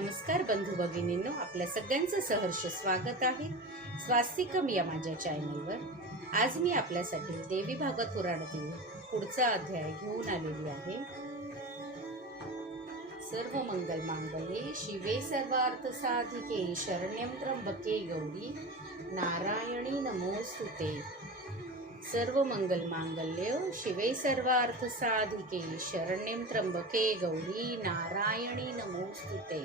नमस्कार बंधू भगिनींनो. आपल्या सगळ्यांचं सहर्ष स्वागत आहे. स्वास्तिकम या माझ्या चॅनलवर आज मी आपल्यासाठी देवी भागवत पुराणातील पुढचा अध्याय घेऊन आलेली आहे. सर्व मंगल मांगले शिवे सर्वार्थ साधिके शरण्यम त्र्यंबके गौरी नारायणी नमोस्तुते. सर्व मंगल मांगल्य शिवे सर्वार्थ साधिके शरण्यं त्र्यंबके गौरी नारायणी नमोस्तुते.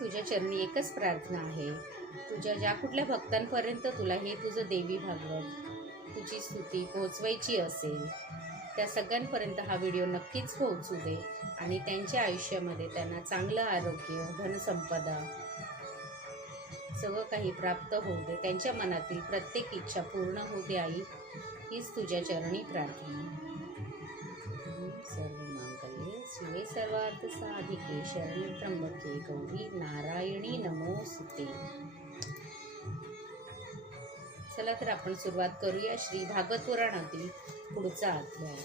तुझ्या चरणी एकच प्रार्थना आहे. तुझ्या ज्या कुठल्या भक्तांपर्यंत तुला हे तुझं देवी भागवत तुझी स्तुती पोहोचवायची असेल त्या सगळ्यांपर्यंत हा व्हिडिओ नक्कीच पोहोचू दे आणि त्यांच्या आयुष्यामध्ये त्यांना चांगलं आरोग्य धनसंपदा सगळं काही प्राप्त होऊ दे. त्यांच्या मनातील प्रत्येक इच्छा पूर्ण होऊ दे आई. हीच तुझ्या चरणी प्रार्थना. सर्वार्थ साधिके शरण्य त्र्यंबके गौरी नारायणी नमोस्तुते. चला तर आपण सुरुवात करूया श्री भागवत पुराणातील पुढचा अध्याय.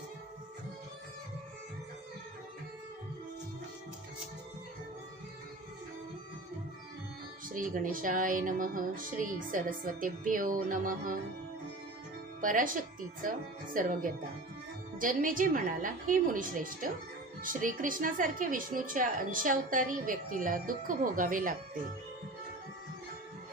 श्री गणेशाय नमः श्री सरस्वतेभ्यो नमः. पराशक्तीचं सर्वज्ञता. जन्मेजे म्हणाला हे मुनिश्रेष्ठ श्रीकृष्णासारखे विष्णूच्या अंशावतारी व्यक्तीला दुःख भोगावे लागते.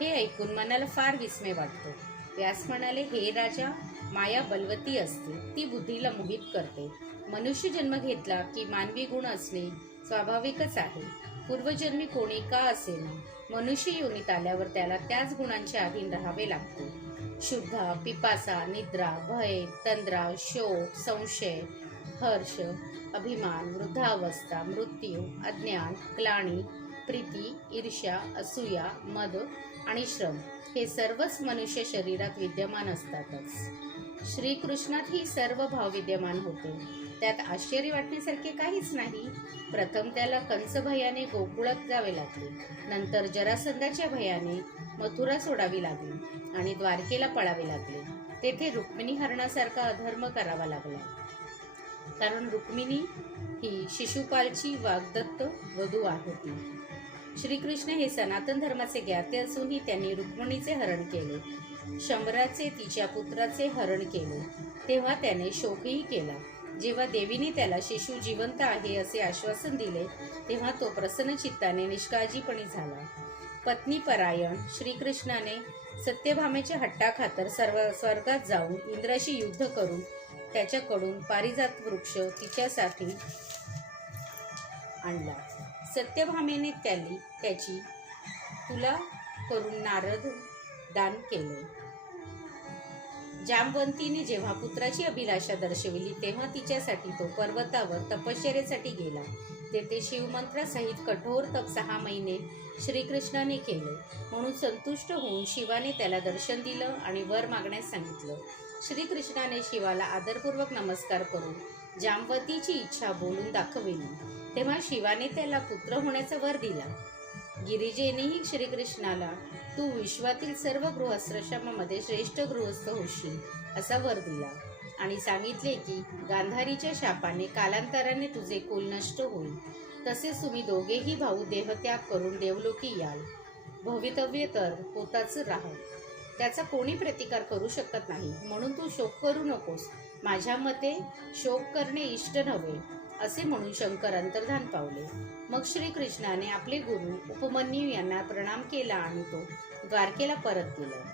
हे ऐकून मनाला फार विस्मय वाटतो. व्यास म्हणाले हे राजा माया बलवती असते. ती बुद्धीला मोहित करते. मनुष्य जन्म घेतला की मानवी गुण असणे स्वाभाविकच आहे. पूर्वजन्मी कोणी का असेना? मनुष्य योनीत आल्यावर त्याला त्याच गुणांच्या अधीन राहावे लागते. शुद्धा पिपासा निद्रा भय तंद्रा शोक संशय हर्ष अभिमान वृद्धावस्था मृत्यू अज्ञान क्लाणी प्रीती ईर्ष्या असूया मद आणि श्रम हे सर्वच मनुष्य शरीरात विद्यमान असतातच. श्रीकृष्णात ही सर्व भाव विद्यमान होते. त्यात आश्चर्य वाटण्यासारखे काहीच नाही. प्रथम त्याला कंस भयाने गोकुळात जावे लागले. नंतर जरासंधाच्या भयाने मथुरा सोडावी लागली आणि द्वारकेला पळावे लागले. तेथे रुक्मिणी हरणासारखा अधर्म करावा लागला. कारण रुक्मिणी ही शिशुपालची वाग्दत्त वधू होती श्रीकृष्ण हे सनातन धर्माचे ज्ञाते असूनही त्यांनी रुक्मिणीचे हरण केले. शंभराचे तिच्या पुत्राचे हरण केले. तेव्हा त्याने शोकही केला. जेव्हा देवीने त्याला शिशु जिवंत आहे असे आश्वासन दिले तेव्हा तो प्रसन्न चित्ताने निष्काळजीपणे झाला. पत्नी परायण श्रीकृष्णाने सत्यभामेच्या हट्टाखातर सर्व स्वर्गात जाऊन इंद्राशी युद्ध करून त्याच्याकडून पारिजात वृक्ष तिच्यासाठी आणला. सत्यभामेने त्यांनी त्याची तुला करून नारद दान केले. जामवंतीने जेव्हा पुत्राची अभिलाषा दर्शविली तेव्हा तिच्यासाठी तो पर्वतावर तपश्चर्यासाठी गेला. तेथे शिवमंत्रासहित कठोर तप सहा महिने श्रीकृष्णाने केले. म्हणून संतुष्ट होऊन शिवाने त्याला दर्शन दिलं आणि वर मागण्यास सांगितलं. श्रीकृष्णाने शिवाला आदरपूर्वक नमस्कार करून जामवतीची इच्छा बोलून दाखविली. तेव्हा शिवाने त्याला पुत्र होण्याचा वर दिला. गिरिजेनेही श्रीकृष्णाला तू विश्वातील सर्व गृहस्रश्रमामध्ये श्रेष्ठ गृहस्थ होशील असा वर दिला. आणि सांगितले की गांधारीच्या शापाने कालांतराने तुझे कुल नष्ट होईल. तसेच तुम्ही दोघेही भाऊ देहत्याग करून देवलोकी याल. भवितव्य तर होताच राहा त्याचा कोणी प्रतिकार करू शकत नाही. म्हणून तू शोक करू नकोस. माझ्या मते शोक करणे इष्ट नव्हे. असे म्हणून शंकर अंतर्धान पावले. मग श्रीकृष्णाने आपले गुरु उपमन्यू यांना प्रणाम केला आणि तो द्वारकेला परत गेला.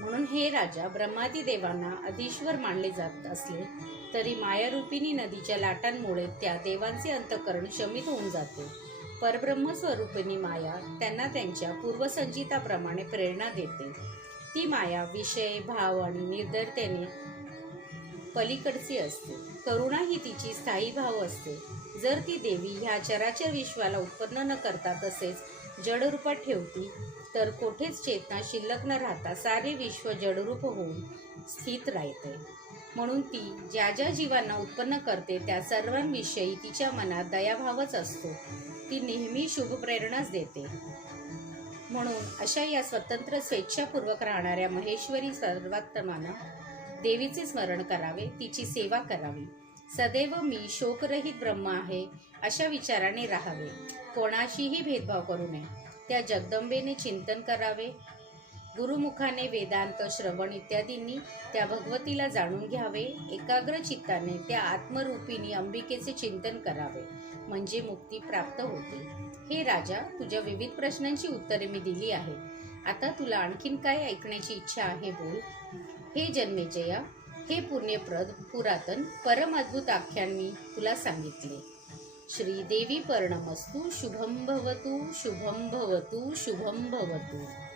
म्हणून हे राजा ब्रह्मादी देवांना अधीश्वर मानले जात असले तरी मायारूपिणी नदीच्या लाटांमुळे त्या देवांचे अंतकरण शमित होऊन जाते. परब्रह्म स्वरूपिणी माया त्यांना त्यांच्या पूर्वसंचिताप्रमाणे प्रेरणा देते. ती माया विषय भाव आणि निर्दयतेने पलीकडची असते. करुणा ही तिची स्थायी भाव असते. जर ती देवी ह्या चराचर विश्वाला उत्पन्न न करता तसेच जडरूपात ठेवती तर कोठेच चेतना शिल्लक न राहता सारे विश्व जडरूप होऊन स्थित राहते. म्हणून ती ज्या ज्या जीवांना उत्पन्न करते त्या सर्वांविषयी तिच्या मनात दयाभावच असतो. ती नेहमी शुभ प्रेरणाच देते. म्हणून अशा या स्वतंत्र स्वेच्छापूर्वक राहणाऱ्या महेश्वरी सर्वात्मानं देवीचे स्मरण करावे तिची सेवा करावी. सदैव मी शोकरहित ब्रह्म आहे अशा विचाराने राहावे. कोणाशीही भेदभाव करू नये. त्या जगदंबेने चिंतन करावे. गुरुमुखाने वेदांत श्रवण इत्यादींनी त्या भगवतीला जाणून घ्यावे. एकाग्र चित्ताने त्या आत्मरूपिणी अंबिकेचे चिंतन करावे. म्हणजे मुक्ती प्राप्त होते. हे राजा तुझ्या विविध प्रश्नांची उत्तरे मी दिली आहेत. आता तुला आणखीन काय ऐकण्याची इच्छा आहे बोल. हे जन्मेजया हे पुण्यप्रद पुरातन परमअद्भुत आख्यान मी तुला सांगितले. श्रीदेवी पर्णमस्तु शुभम भवतु शुभम भवतु शुभम भवतु.